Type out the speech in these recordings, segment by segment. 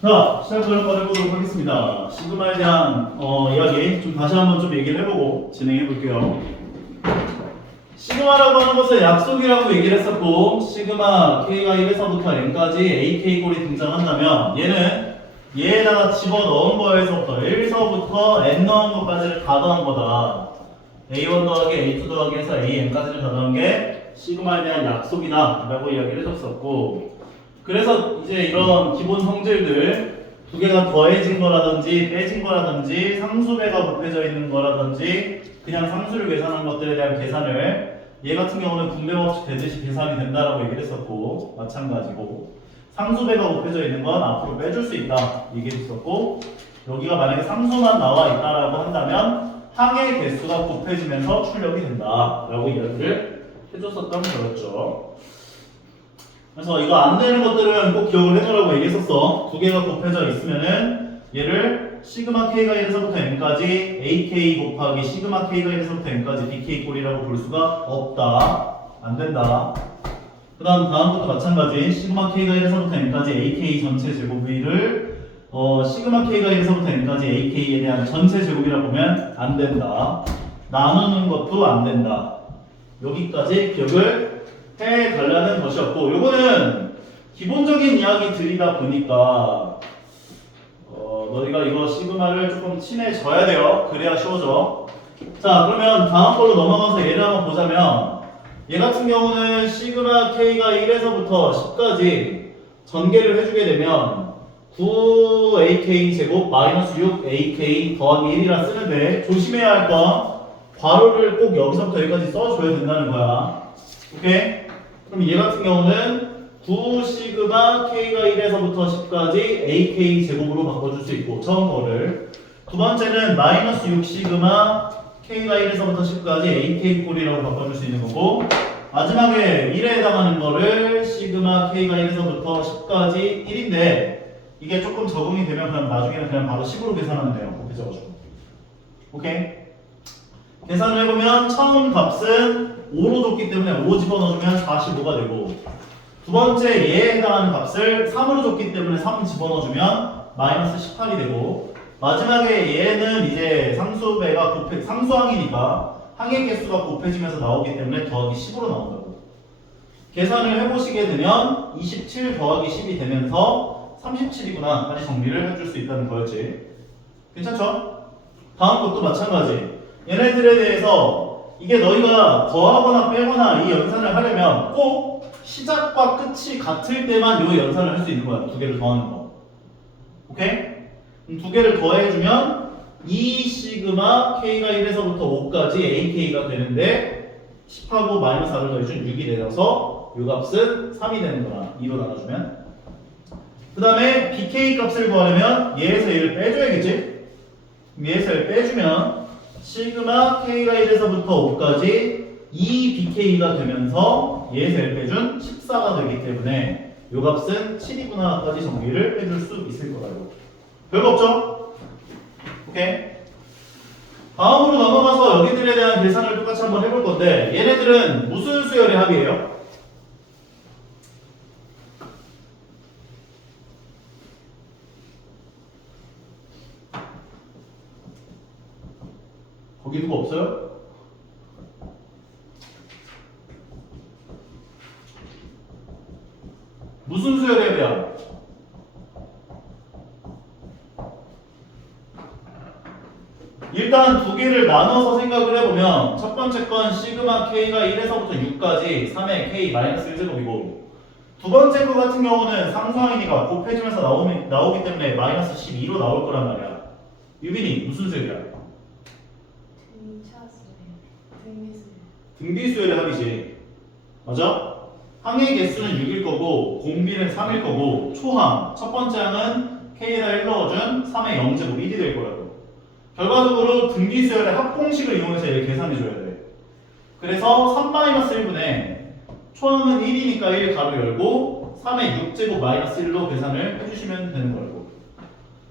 자, 시작을 해보도록 하겠습니다. 시그마에 대한 이야기 좀 다시 한번 좀 얘기를 해보고 진행해 볼게요. 시그마라고 하는 것은 약속이라고 얘기를 했었고, 시그마 K가 1에서부터 N까지 AK 꼴이 등장한다면 얘는 얘에다가 집어넣은 거에서부터 1서부터 N 넣은 것까지를 다 더한 거다. A1 더하기 A2 더하기 해서 AN까지를 다 더한 게 시그마에 대한 약속이다 라고 이야기를 해줬었고, 그래서 이제 이런 기본 성질들 두 개가 더해진 거라든지 빼진 거라든지 상수배가 곱해져 있는 거라든지 그냥 상수를 계산한 것들에 대한 계산을 얘 같은 경우는 분배법칙 되듯이 계산이 된다라고 얘기를 했었고, 마찬가지고 상수배가 곱해져 있는 건 앞으로 빼줄 수 있다 얘기를 했었고, 여기가 만약에 상수만 나와 있다라고 한다면 항의 개수가 곱해지면서 출력이 된다라고 이야기를 해줬었던 거였죠. 그래서 이거 안 되는 것들은 꼭 기억을 해놓으라고 얘기했었어. 두 개가 곱해져 있으면은 얘를 시그마 K가 1에서부터 N까지 AK 곱하기 시그마 K가 1에서부터 N까지 BK 꼴이라고 볼 수가 없다. 안 된다. 그 다음 것도 마찬가지. 시그마 K가 1에서부터 N까지 AK 전체 제곱비를 시그마 K가 1에서부터 N까지 AK에 대한 전체 제곱이라 보면 안 된다. 나누는 것도 안 된다. 여기까지 기억을 해달라는 것이었고, 요거는 기본적인 이야기들이다 보니까 너희가 이거 시그마를 조금 친해져야 돼요. 그래야 쉬워져. 자, 그러면 다음 걸로 넘어가서 얘를 한번 보자면, 얘 같은 경우는 시그마 K가 1에서부터 10까지 전개를 해주게 되면 9AK 제곱 마이너스 6AK 더하기 1이라 쓰는데, 조심해야 할 건 괄호를 꼭 여기서부터 여기까지 써줘야 된다는 거야. 오케이? 그럼 얘 같은 경우는 9 시그마 K가 1에서부터 10까지 AK 제곱으로 바꿔줄 수 있고, 처음 거를. 두 번째는 마이너스 6 시그마 K가 1에서부터 10까지 AK 꼴이라고 바꿔줄 수 있는 거고, 마지막에 1에 해당하는 거를 시그마 K가 1에서부터 10까지 1인데, 이게 조금 적응이 되면 그냥 나중에는 그냥 바로 10으로 계산하면 돼요. 곱해져가지고. 오케이? 계산을 해보면 처음 값은 5로 줬기 때문에 5 집어넣어주면 45가 되고, 두 번째 얘에 해당하는 값을 3으로 줬기 때문에 3 집어넣어주면 마이너스 18이 되고, 마지막에 얘는 이제 상수배가 상수항이니까 항의 개수가 곱해지면서 나오기 때문에 더하기 10으로 나온다고. 계산을 해보시게 되면 27 더하기 10이 되면서 37이구나 다시 정리를 해줄 수 있다는 거였지. 괜찮죠? 다음 것도 마찬가지. 얘네들에 대해서 이게 너희가 더하거나 빼거나 이 연산을 하려면 꼭 시작과 끝이 같을 때만 이 연산을 할 수 있는 거야. 두 개를 더하는 거. 오케이? 그럼 두 개를 더해주면 2 시그마 K가 1에서부터 5까지 AK가 되는데, 10하고 마이너스 4를 더해주면 6이 되어서 이 값은 3이 되는 거야. 2로 나눠주면. 그 다음에 BK 값을 구하려면 얘에서 얘를 빼줘야겠지? 얘에서 얘를 빼주면 시그마 K가 1에서부터 5까지 2BK가 되면서 얘에서 얘를 빼준 14가 되기 때문에 요 값은 7이구나까지 정리를 해줄 수 있을 거라고. 별거 없죠? 오케이? 다음으로 넘어가서 여기들에 대한 계산을 똑같이 한번 해볼 건데, 얘네들은 무슨 수열의 합이에요? 거기 누구 없어요? 무슨 수열의 합이야? 일단 두 개를 나눠서 생각을 해보면, 첫 번째 건 시그마 K가 1에서부터 6까지 3의 K 마이너스 1제곱이고, 두 번째 거 같은 경우는 상수항이니까 곱해지면서 나오기 때문에 마이너스 12로 나올 거란 말이야. 유빈이 무슨 수열이야? 등비수열의 합이지. 맞아? 항의 개수는 6일 거고, 공비는 3일 거고, 초항 첫 번째 항은 K에다 1 넣어준 3의 0제곱 1이 될 거라고. 결과적으로 등비수열의 합공식을 이용해서 얘를 계산해줘야 돼. 그래서 3-1분의 초항은 1이니까 1 가로 열고 3의 6제곱 마이너스 1로 계산을 해주시면 되는 거라고.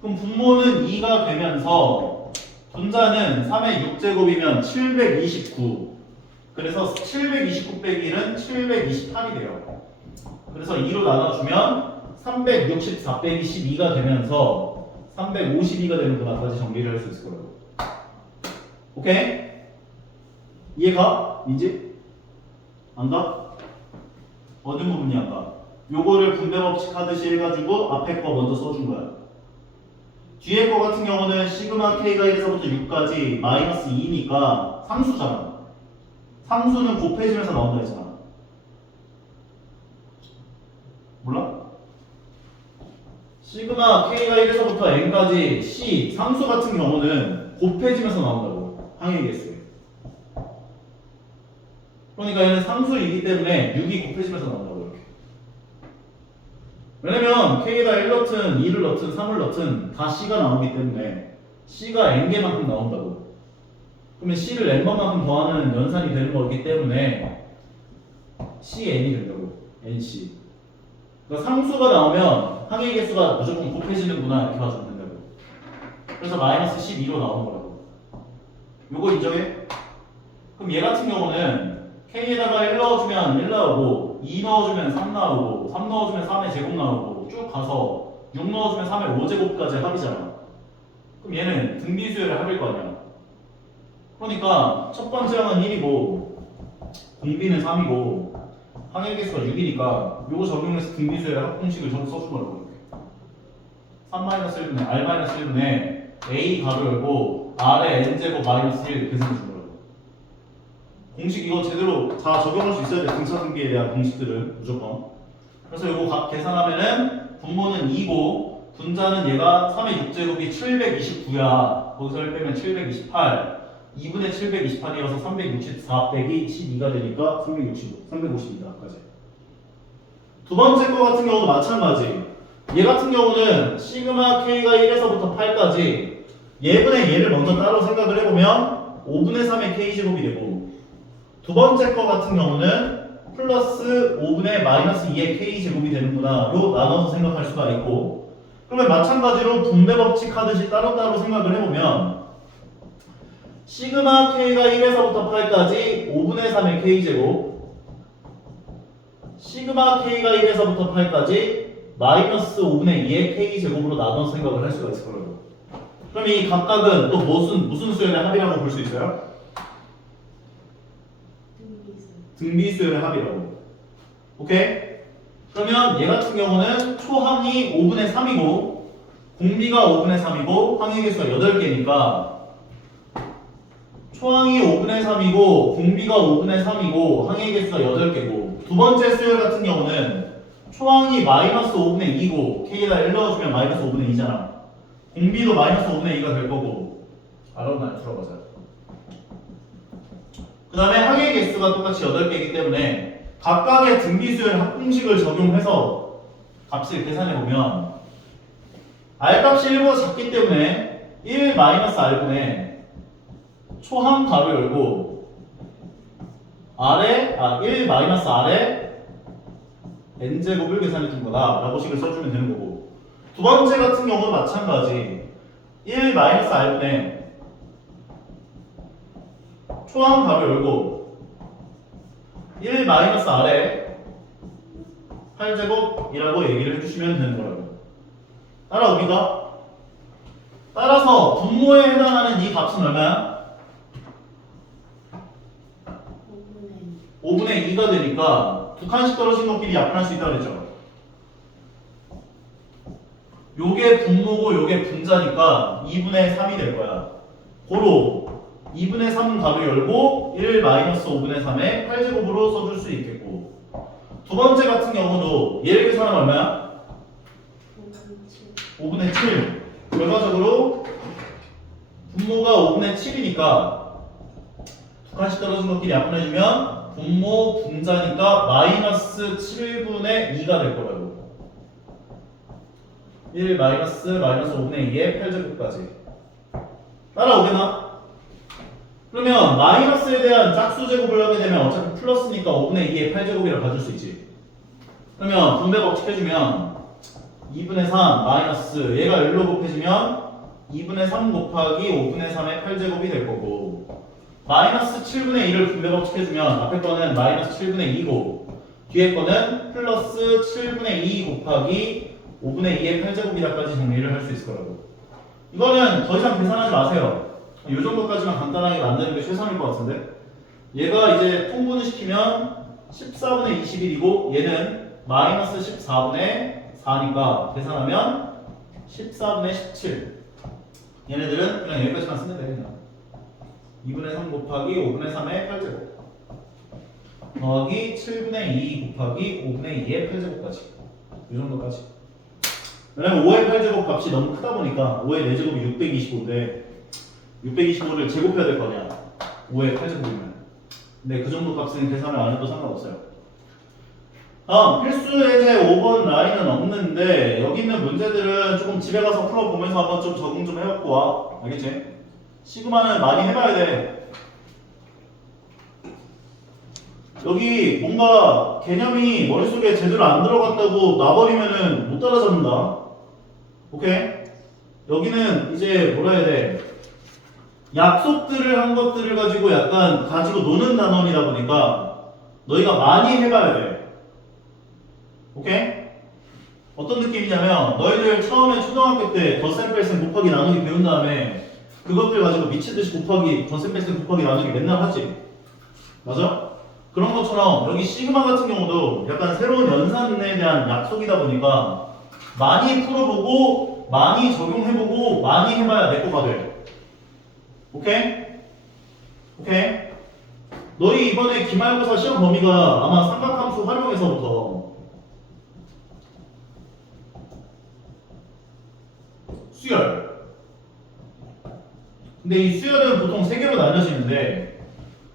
그럼 분모는 2가 되면서 분자는 3의 6제곱이면 729. 그래서 729 빼기 1은 728이 돼요. 그래서 2로 나눠주면 364 빼기 12가 되면서 352가 되는구나까지 정리를 할 수 있을 거라고. 오케이? 이해가? 이제? 안 가? 어느 부분이 안 가? 요거를 분배 법칙 하듯이 해가지고 앞에 거 먼저 써준 거야. 뒤에 거 같은 경우는 시그마 k가 1에서부터 6까지 마이너스 2니까 상수잖아. 상수는 곱해지면서 나온다 했잖아. 몰라? 시그마 k가 1에서부터 n까지 c 상수 같은 경우는 곱해지면서 나온다고. 항의 개수. 그러니까 얘는 상수이기 때문에 6이 곱해지면서 나온다고 이렇게. 왜냐면 k에다 1 넣든 2를 넣든 3을 넣든 다 c가 나오기 때문에 c가 n개만큼 나온다고. 그러면 c를 n번만큼 더하는 연산이 되는 거기 때문에 cn이 된다고. nc. 그러니까 상수가 나오면 항의 개수가 무조건 곱해지는구나 이렇게 봐주면 된다고. 그래서 마이너스 12로 나오는 거라고. 요거 인정해? 그럼 얘 같은 경우는 k에다가 1 넣어주면 1 나오고 2 넣어주면 3 나오고 3 넣어주면 3의 제곱 나오고 쭉 가서 6 넣어주면 3의 5제곱까지 합이잖아. 그럼 얘는 등비수열의 합일 거 아니야. 그러니까 첫 번째 항은 1이고 공비는 3이고 항의 개수가 6이니까 요거 적용해서 등비수열의 합 공식을 전부 써준 거라고. 3-1분의 R-1분의 A 가로 열고 R의 n제곱 마이너스 1 계산해 준 거라고. 공식 이거 제대로 다 적용할 수 있어야 돼. 등차 등비에 대한 공식들은 무조건. 그래서 이거 계산하면은 분모는 2고 분자는 얘가 3의 6제곱이 729야. 거기서 1 빼면 728. 2분의 728이어서 364 빼기 12가 되니까 350입니다까지. 두 번째 거 같은 경우도 마찬가지. 얘 같은 경우는 시그마 k가 1에서부터 8까지 얘분의 얘를 먼저 따로 생각을 해보면 5분의 3의 k제곱이 되고 두 번째 거 같은 경우는 플러스 5분의 마이너스 2의 k제곱이 되는구나 로 나눠서 생각할 수가 있고 그러면 마찬가지로 분배 법칙 하듯이 따로따로 생각을 해보면 시그마 k가 1에서부터 8까지 5분의 3의 k제곱 시그마 k가 1에서부터 8까지 마이너스 5분의 2의 k제곱으로 나눠서 생각을 할 수가 있을 거라고. 그럼 이 각각은 또 무슨 수열의 합이라고 볼 수 있어요? 등비수열의 합이라고. 오케이? 그러면 얘 같은 경우는 초항이 5분의 3이고 공비가 5분의 3이고 항의 개수가 8개니까 초항이 5분의 3이고 공비가 5분의 3이고 항의 개수가 8개고 두 번째 수열 같은 경우는 초항이 마이너스 5분의 2고 k에다 1 넣어주면 마이너스 5분의 2잖아. 공비도 마이너스 5분의 2가 될 거고 알아보나 들어가자. 그 다음에 항의 개수가 똑같이 8개이기 때문에 각각의 등비수열 합공식을 적용해서 값을 계산해보면 R값이 1보다 작기 때문에 1-R분의 초항 가로 열고 R에 1-R에 n제곱을 계산해 준 거다 라고 식을 써주면 되는 거고 두 번째 같은 경우도 마찬가지 1-R분의 초항 가로 열고 1-R에 8제곱이라고 얘기를 해주시면 되는 거라고. 따라옵니까? 따라서 분모에 해당하는 이 값은 얼마야? 5분의 2가 되니까 두 칸씩 떨어진 것끼리 약분할 수 있다고 그랬죠. 요게 분모고 요게 분자니까 2분의 3이 될 거야. 고로 2분의 3은 가로 열고 1-5분의 3의 8제곱으로 써줄 수 있겠고 두 번째 같은 경우도 얘를 계산하면 얼마야? 5분의 7 결과적으로 분모가 5분의 7이니까 두 칸씩 떨어진 것끼리 약분해주면 분모 분자니까 마이너스 7분의 2가 될 거라고. 1-마이너스 5분의 2의 8제곱까지 따라오겠나? 그러면 마이너스에 대한 짝수 제곱을 하게 되면 어차피 플러스니까 5분의 2의 8제곱이라고 가질 수 있지. 그러면 분배 법칙 해주면 2분의 3 마이너스 얘가 1로 곱해지면 2분의 3 곱하기 5분의 3의 8제곱이 될 거고 마이너스 7분의 2를 분배 법칙 해주면 앞에 거는 마이너스 7분의 2고 뒤에 거는 플러스 7분의 2 곱하기 5분의 2의 8제곱이다까지 정리를 할 수 있을 거라고. 이거는 더 이상 계산하지 마세요. 이 정도까지만 간단하게 만드는 게 최선일 것 같은데. 얘가 이제 통분을 시키면 14분의 21이고 얘는 마이너스 14분의 4니까 계산하면 14분의 17. 얘네들은 그냥 여기까지만 쓰면 돼. 그냥 2분의 3 곱하기 5분의 3의 8제곱 더하기 7분의 2 곱하기 5분의 2의 8제곱까지. 이 정도까지. 왜냐면 5의 8제곱 값이 너무 크다 보니까 5의 4제곱이 625인데 625를 제곱해야 될 거 아니야. 5의 8제곱이면. 근데 그 정도 값은 계산을 안 해도 상관없어요. 다음 필수 예제 5번 라인은 없는데 여기 있는 문제들은 조금 집에 가서 풀어보면서 한번 좀 적응 좀 해갖고 와. 알겠지? 시그마는 많이 해봐야 돼. 여기 뭔가 개념이 머릿속에 제대로 안 들어갔다고 놔버리면은 못 따라잡는다. 오케이? 여기는 이제 뭐라 해야 돼? 약속들을 한 것들을 가지고 약간 가지고 노는 단원이다 보니까 너희가 많이 해봐야 돼. 오케이? 어떤 느낌이냐면 너희들 처음에 초등학교 때 덧셈 뺄셈 곱하기 나누기 배운 다음에 그것들 가지고 미친듯이 곱하기 덧셈 뺄셈 곱하기 나누기 맨날 하지. 맞아? 그런 것처럼 여기 시그마 같은 경우도 약간 새로운 연산에 대한 약속이다 보니까 많이 풀어보고 많이 적용해보고 많이 해봐야 내 거가 돼. 오케이? 오케이? 너희 이번에 기말고사 시험 범위가 아마 삼각함수 활용해서부터 수열. 근데 이 수열은 보통 3개로 나뉘어지는데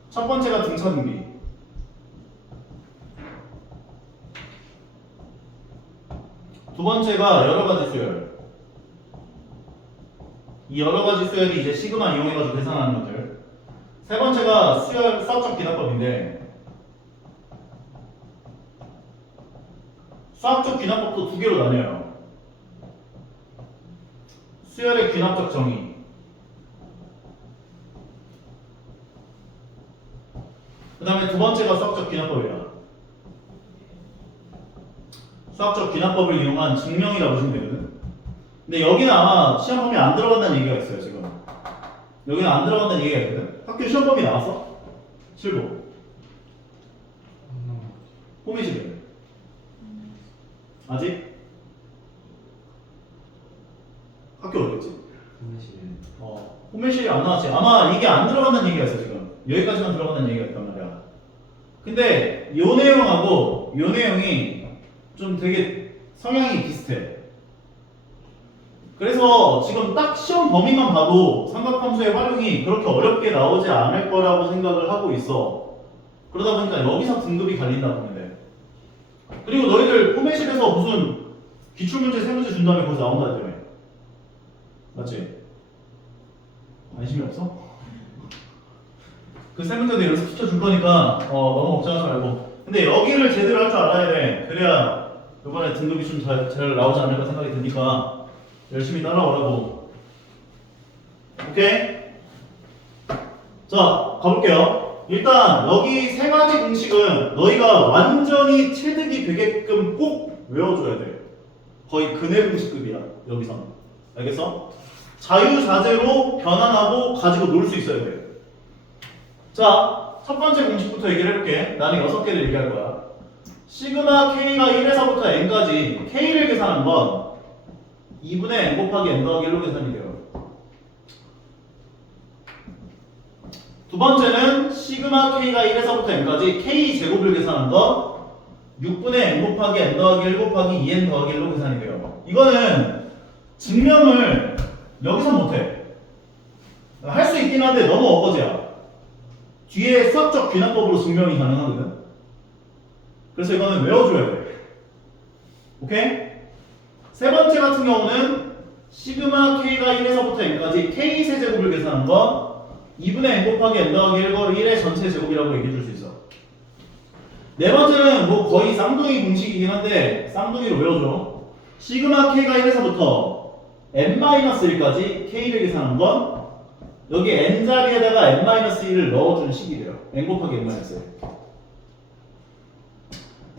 첫 번째가 등차 등비. 두 번째가 여러 가지 수열. 이 여러 가지 수열이 이제 시그마 이용해가지고 계산하는 것들. 세 번째가 수열 수학적 귀납법인데 수학적 귀납법도 2개로 나뉘어요. 수열의 귀납적 정의. 그 다음에 두 번째가 수학적 귀납법이야. 수학적 귀납법을 이용한 증명이라고 보시면 되거든. 근데 여기는 아마 시험 범위 안 들어간다는 얘기가 있어요, 지금. 여기는 안 들어간다는 얘기가 있거든. 학교 시험 범위 나왔어? 7부. 호미식은? 아직? 학교 어디였지? 호미식이 안 나왔지. 아마 이게 안 들어간다는 얘기가 있어, 지금. 여기까지만 들어간다는 얘기가 있단 말이야. 근데 요 내용하고 요 내용이 좀 되게 성향이 비슷해. 그래서 지금 딱 시험 범위만 봐도 삼각함수의 활용이 그렇게 어렵게 나오지 않을 거라고 생각을 하고 있어. 그러다 보니까 여기서 등급이 갈린다 보면 돼. 그리고 너희들 포맷실에서 무슨 기출문제 3문제 준 다음에 거기서 나온다 했다며. 맞지? 관심이 없어? 그 3문제도 연습시켜 줄 거니까 너무 걱정하지 말고. 근데 여기를 제대로 할 줄 알아야 돼. 그래야 이번에 등급이 좀 잘 나오지 않을까 생각이 드니까 열심히 따라오라고. 오케이? 자, 가볼게요. 일단 여기 3가지 공식은 너희가 완전히 체득이 되게끔 꼭 외워줘야 돼. 거의 근해 공식급이야, 여기서. 알겠어? 자유자재로 변환하고 가지고 놀 수 있어야 돼. 자, 첫 번째 공식부터 얘기를 해볼게. 나는 6개를 얘기할 거야. 시그마 K가 1에서부터 N까지 K를 계산한 건 2분의 N 곱하기 N 더하기 1로 계산이 돼요. 두 번째는 시그마 K가 1에서부터 N까지 K 제곱을 계산한 건 6분의 N 곱하기 N 더하기 1 곱하기 2N 더하기 1로 계산이 돼요. 이거는 증명을 여기서 못해. 할 수 있긴 한데 너무 어거지야. 뒤에 수학적 귀납법으로 증명이 가능하거든. 그래서 이거는 외워줘야 돼. 오케이? 세 번째 같은 경우는 시그마 K가 1에서부터 N까지 K 세제곱을 계산한 건 2분의 N 곱하기 N 더하기 1의 전체 제곱이라고 얘기해 줄 수 있어. 네 번째는 뭐 거의 쌍둥이 공식이긴 한데 쌍둥이로 외워줘. 시그마 K가 1에서부터 N-1까지 K를 계산한 건 여기 N 자리에다가 N-1을 넣어준 식이 돼요. N 곱하기 N-1.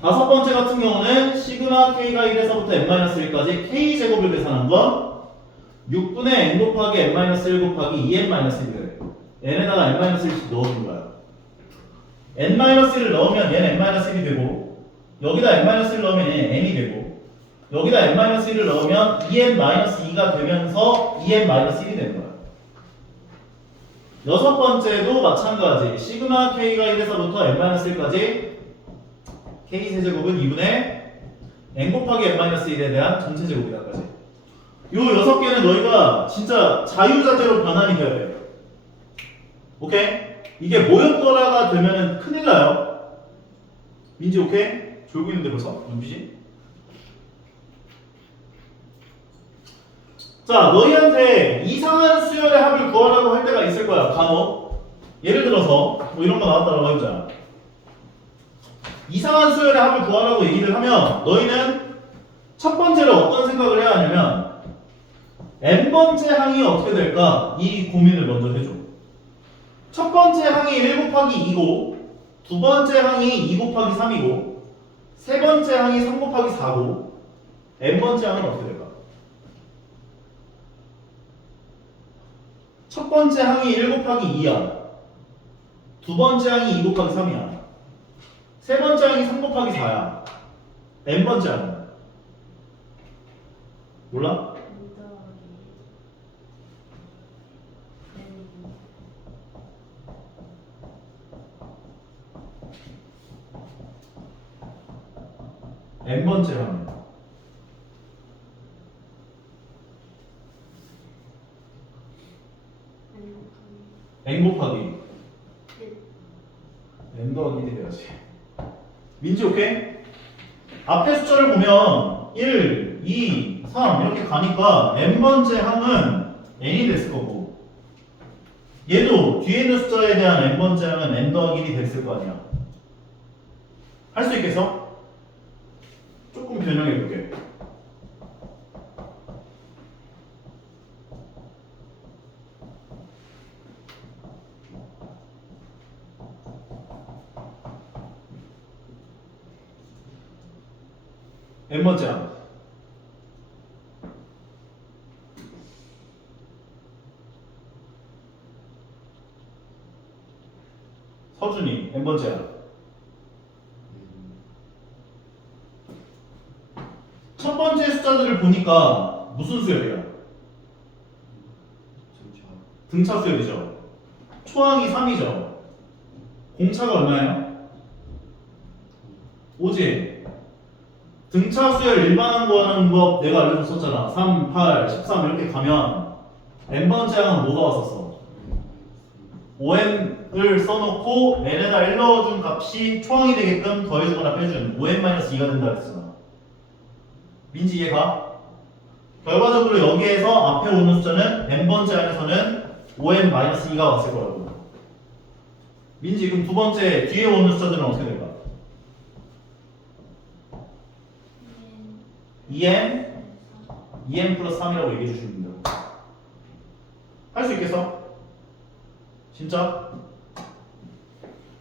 다섯 번째 같은 경우는 시그마 k가 1에서부터 n-1까지 k제곱을 계산한 건 6분의 n 곱하기 n-1 곱하기 2n-1을 n에다가 n-1씩 넣어준 거야. n-1을 넣으면 얘는 n-1이 되고 여기다 n-1을 넣으면 얘는 n이 되고 여기다 n-1을 넣으면 2n-2가 되면서 2n-1이 되는 거야. 여섯 번째도 마찬가지. 시그마 k가 1에서부터 n-1까지 k 세제곱은 2분의 n 곱하기 n-1에 대한 전체 제곱이다까지. 요 여섯 개는 너희가 진짜 자유자재로 변환이 돼야 돼. 오케이? 이게 모였더라가 되면은 큰일 나요. 민지 오케이? 졸고 있는데 벌써? 눈빛이? 자, 너희한테 이상한 수열의 합을 구하라고 할 때가 있을 거야, 간혹. 예를 들어서 뭐 이런 거 나왔다라고 해보자. 이상한 수열의 합을 구하라고 얘기를 하면 너희는 첫 번째로 어떤 생각을 해야 하냐면 n번째 항이 어떻게 될까? 이 고민을 먼저 해줘. 첫 번째 항이 1 곱하기 2고 두 번째 항이 2 곱하기 3이고 세 번째 항이 3 곱하기 4고 n번째 항은 어떻게 될까? 첫 번째 항이 1 곱하기 2야. 두 번째 항이 2 곱하기 3이야. 세 번째 항이 3 곱하기 4야. n번째 항은? 몰라? n번째 항은? n 곱하기 n 더하기 1이 돼야지. 민지 오케이? 앞에 숫자를 보면 1, 2, 3 이렇게 가니까 n번째 항은 n이 됐을 거고 얘도 뒤에 있는 숫자에 대한 n번째 항은 n 더하기 1이 됐을 거 아니야. 할 수 있겠어? 조금 변형해 볼게. n번째 항 서준이 n번째 항 첫 번째 숫자들을 보니까 무슨 수열이야? 등차 수열이죠. 초항이 3이죠. 공차가 얼마예요? 5지. 등차 수열 일반항 구하는 법 내가 알려줬었잖아. 3, 8, 13 이렇게 가면 n번째 항은 뭐가 왔었어? 5n을 써놓고 n에다 1 넣어준 값이 초항이 되게끔 더해주거나 빼준 5n-2가 된다 그랬잖아. 민지 이해가? 결과적으로 여기에서 앞에 오는 숫자는 n번째 항에서는 5n-2가 왔을 거라고. 민지 그럼 두 번째 뒤에 오는 숫자들은 어떻게 될까? 2n 플러스 3이라고 얘기해 주시면 됩니다. 할 수 있겠어? 진짜?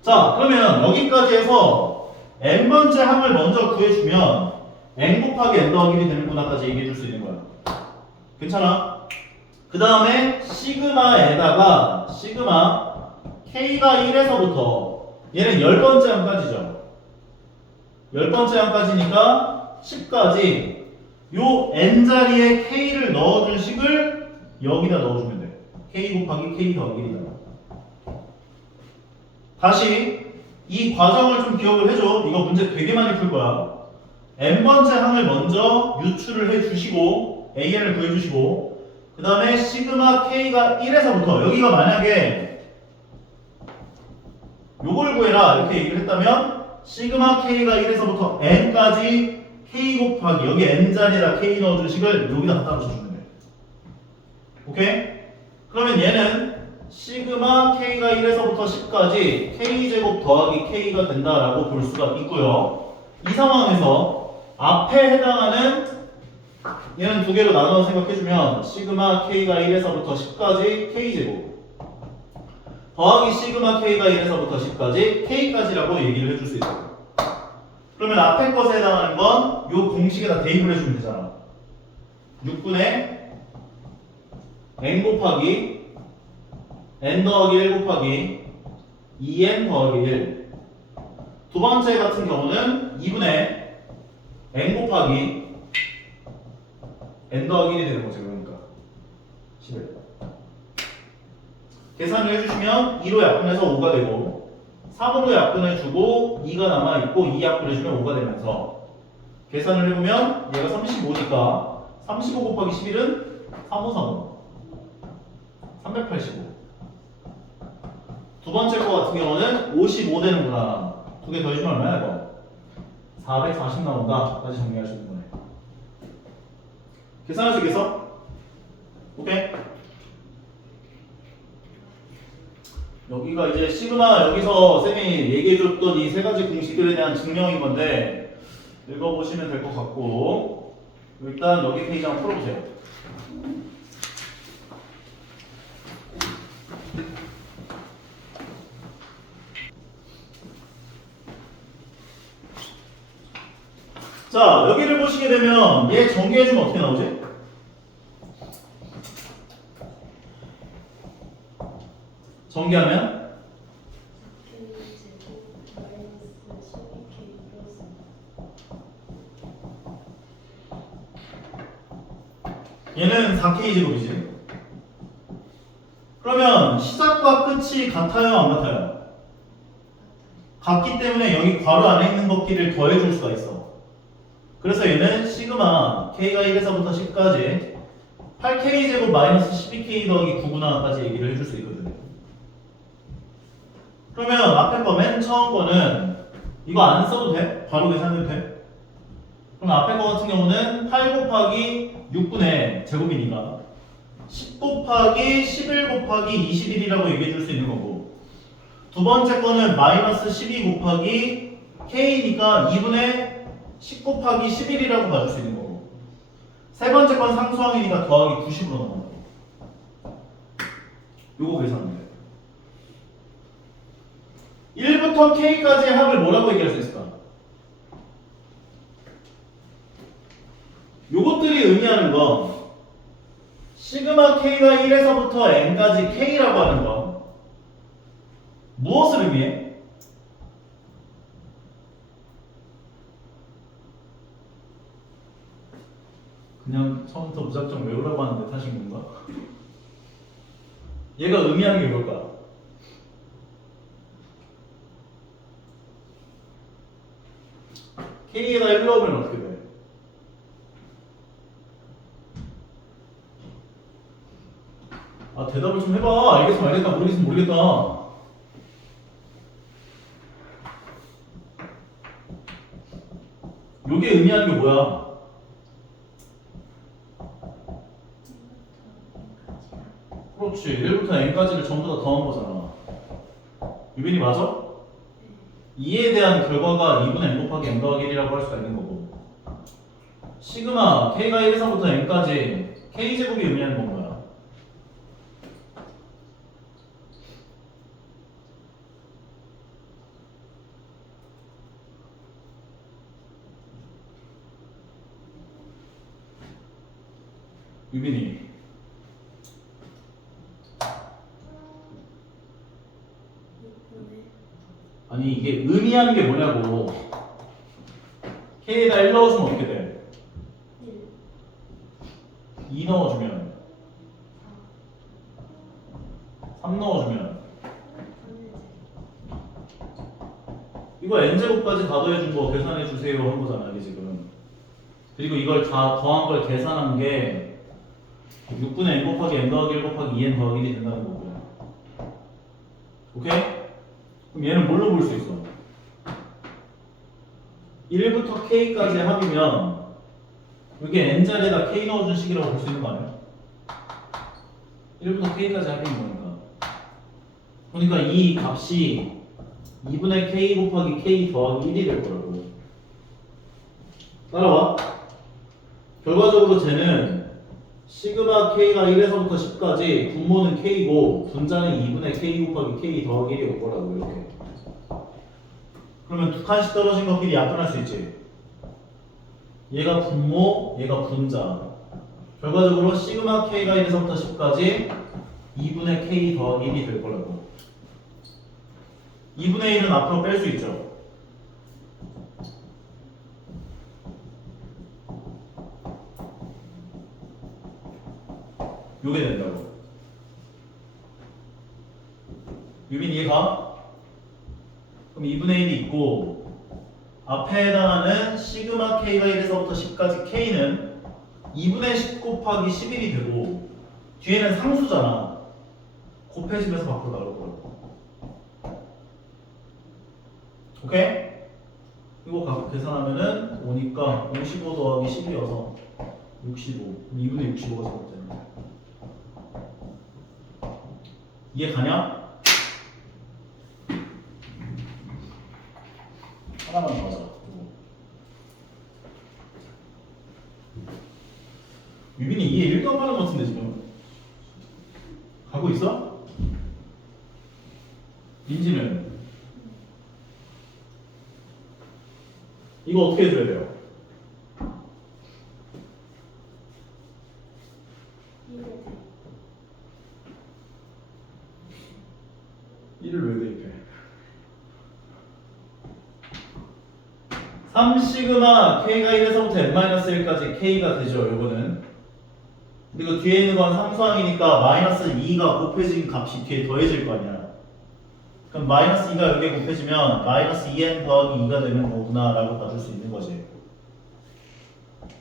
자, 그러면 여기까지 해서 n번째 항을 먼저 구해주면 n 곱하기 n 더하기 1이 되는구나까지 얘기해 줄 수 있는 거야. 괜찮아? 그 다음에 시그마에다가 시그마 k가 1에서부터 얘는 10번째 항까지죠. 10번째 항까지니까 10까지 요 n자리에 k를 넣어준 식을 여기다 넣어주면 돼. k 곱하기 k 더하기 1이다. 다시 이 과정을 좀 기억을 해줘. 이거 문제 되게 많이 풀 거야. n번째 항을 먼저 유출을 해주시고 an을 구해주시고 그 다음에 시그마 k가 1에서부터 여기가 만약에 요걸 구해라 이렇게 얘기를 했다면 시그마 k가 1에서부터 n까지 k 곱하기 여기 n자리에다 k 넣어준 식을 여기다 갖다 붙여주면 돼. 오케이? 그러면 얘는 시그마 k가 1에서부터 10까지 k제곱 더하기 k가 된다라고 볼 수가 있고요. 이 상황에서 앞에 해당하는 얘는 두 개로 나눠서 생각해주면 시그마 k가 1에서부터 10까지 k제곱 더하기 시그마 k가 1에서부터 10까지 k까지라고 얘기를 해줄 수 있어요. 그러면 앞에 것에 해당하는 건 요 공식에다 대입을 해주면 되잖아. 6분의 n 곱하기 n 더하기 1 곱하기 2n 더하기 1. 두 번째 같은 경우는 2분의 n 곱하기 n 더하기 1이 되는 거죠. 그러니까 11. 계산을 해주시면 2로 약분해서 5가 되고 3으로 약분해주고 2가 남아있고 2 약분해주면 5가 되면서 계산을 해보면 얘가 35니까 35 곱하기 11은 3535 385. 두 번째 거 같은 경우는 55 되는구나. 두 개 더해주면 얼마야 이거? 440 나온다. 까지 정리할 수 있는 거네. 계산할 수 있겠어? 오케이? 여기가 이제 시그마 여기서 쌤이 얘기해줬던 이 세 가지 공식들에 대한 증명인 건데 읽어보시면 될 것 같고 일단 여기 페이지 한번 풀어보세요. 자, 여기를 보시게 되면 얘 전개해주면 어떻게 나오지? 전개하면 얘는 4K제곱이지. 그러면 시작과 끝이 같아요, 안 같아요? 같기 때문에 여기 괄호 안에 있는 것끼리를 더해줄 수가 있어. 그래서 얘는 시그마 K가 1에서부터 10까지 8K제곱 마이너스 12K 더하기 9구나까지 얘기를 해줄 수 있거든요. 그러면 앞에 거 맨 처음 거는 이거 안 써도 돼? 바로 계산해도 돼? 그럼 앞에 거 같은 경우는 8 곱하기 6분의 제곱이니까 10 곱하기 11 곱하기 21이라고 얘기해 줄 수 있는 거고 두 번째 거는 마이너스 12 곱하기 K니까 2분의 10 곱하기 11이라고 봐줄 수 있는 거고 세 번째 건 상수항이니까 더하기 90으로 넘어가고 요거 계산하면 돼요. 1부터 K까지의 합을 뭐라고 얘기할 수 있을까? 요것들이 의미하는 건 시그마 K가 1에서부터 N까지 K라고 하는 건 무엇을 의미해? 그냥 처음부터 무작정 외우라고 하는데 타신 건가? 얘가 의미하는 게 뭘까? K에다 1 넣으면 어떻게 돼? 아 대답을 좀 해봐. 알겠으면 알겠다 모르겠으면 모르겠다. 요게 의미하는 게 뭐야? 그렇지 1부터 n까지를 전부 다 더한 거잖아. 유빈이 맞아? 2에 대한 결과가 2분의 n 곱하기 n 더하기 1이라고 할 수가 있는 거고 시그마 K가 1에서부터 n까지 K제곱이 의미하는 건 뭐야? 유빈이 아니 이게 의미하는 게 뭐냐고. K에다 1 넣어주면 어떻게 돼? 2 넣어주면 3 넣어주면 이거 n제곱까지 다 더해준 거 계산해 주세요 한 거잖아 이게 지금. 그리고 이걸 다 더한 걸 계산한 게 6분의 n 곱하기 n 더하기 1 곱하기 2n 더하기 1이 된다는 거고요. 오케이? 그럼 얘는 뭘로 볼 수 있어? 1부터 K까지 합이면 이게 n자리에다 K 넣어준 식이라고 볼 수 있는 거 아니야? 1부터 K까지 합인 거니까. 그러니까 이 값이 2분의 K 곱하기 K 더하기 1이 될 거라고. 따라와. 결과적으로 쟤는 시그마 K가 1에서부터 10까지 분모는 K고 분자는 2분의 K 곱하기 K 더하기 1이 올 거라고 이렇게. 그러면 두 칸씩 떨어진 것끼리 약분할 수 있지. 얘가 분모, 얘가 분자. 결과적으로 시그마 k가 1에서부터 10까지 2분의 k 더하기 1이 될 거라고. 2분의 1은 앞으로 뺄 수 있죠. 요게 된다고. 유빈 이해가? 그럼 2분의 1이 있고 앞에 해당하는 시그마 k가 1에서부터 10까지 k는 2분의 10 곱하기 11이 되고 뒤에는 상수잖아. 곱해지면서 밖으로 나올 거라고. 오케이? 이거 갖고 계산하면은 5니까 55 더하기 10이어서 65. 2분의 65가 잘못되는 거야. 이해 가냐? 하나만 더 하자. 유빈이 이해 1도 안 가는 것 같은데 지금. 가고 있어? 민지는? 이거 어떻게 해줘야 돼요? 왜 대입해? 3시그마 k가 1에서부터 n-1까지 k가 되죠. 요거는. 그리고 뒤에 있는 건 상수항이니까 마이너스 2가 곱해진 값이 뒤에 더해질 거 아니야. 그럼 마이너스 2가 여기에 곱해지면 마이너스 2n 더하기 2가 되는 거구나 라고 봐줄 수 있는 거지.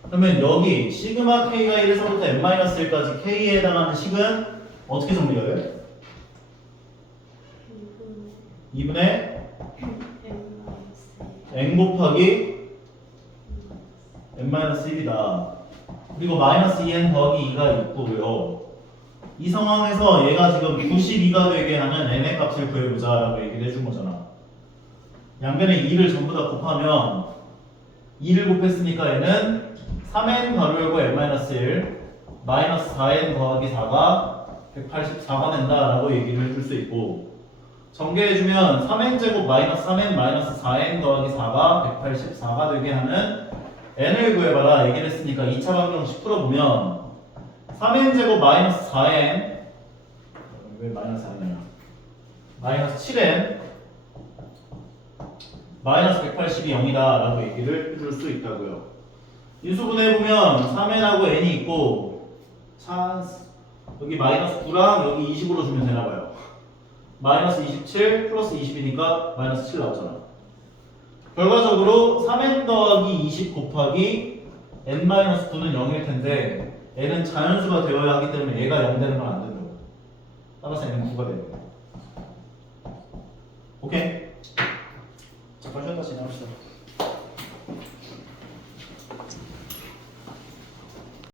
그러면 여기 시그마 k가 1에서부터 n-1까지 k에 해당하는 식은 어떻게 정리가 돼? 2분의 n 곱하기 n-1이다. 그리고 마이너스 2n 더하기 2가 있고요. 이 상황에서 얘가 지금 92가 되게 하는 n의 값을 구해보자 라고 얘기를 해준 거잖아. 양변에 2를 전부 다 곱하면 2를 곱했으니까 얘는 3n 가로 열고 n-1 마이너스 4n 더하기 4가 184가 된다 라고 얘기를 해줄 수 있고 전개해주면 3n제곱 마이너스 3n 마이너스 4n 더하기 4가 184가 되게 하는 n을 구해봐라 얘기를 했으니까 2차 방정식 풀어보면 3n제곱 마이너스 4n 왜 마이너스 4n이야 마이너스 7n 마이너스 180이 0이다 라고 얘기를 해줄 수 있다고요. 인수분해해보면 3n하고 n이 있고 여기 마이너스 9랑 여기 20으로 주면 되나봐요. 마이너스 27 플러스 20이니까 마이너스 7 나오잖아. 결과적으로 3n 더하기 20 곱하기 n-9는 0일 텐데 n은 자연수가 되어야 하기 때문에 얘가 0 되는 건 안 된다고. 따라서 n은 9가 됩니다. 오케이?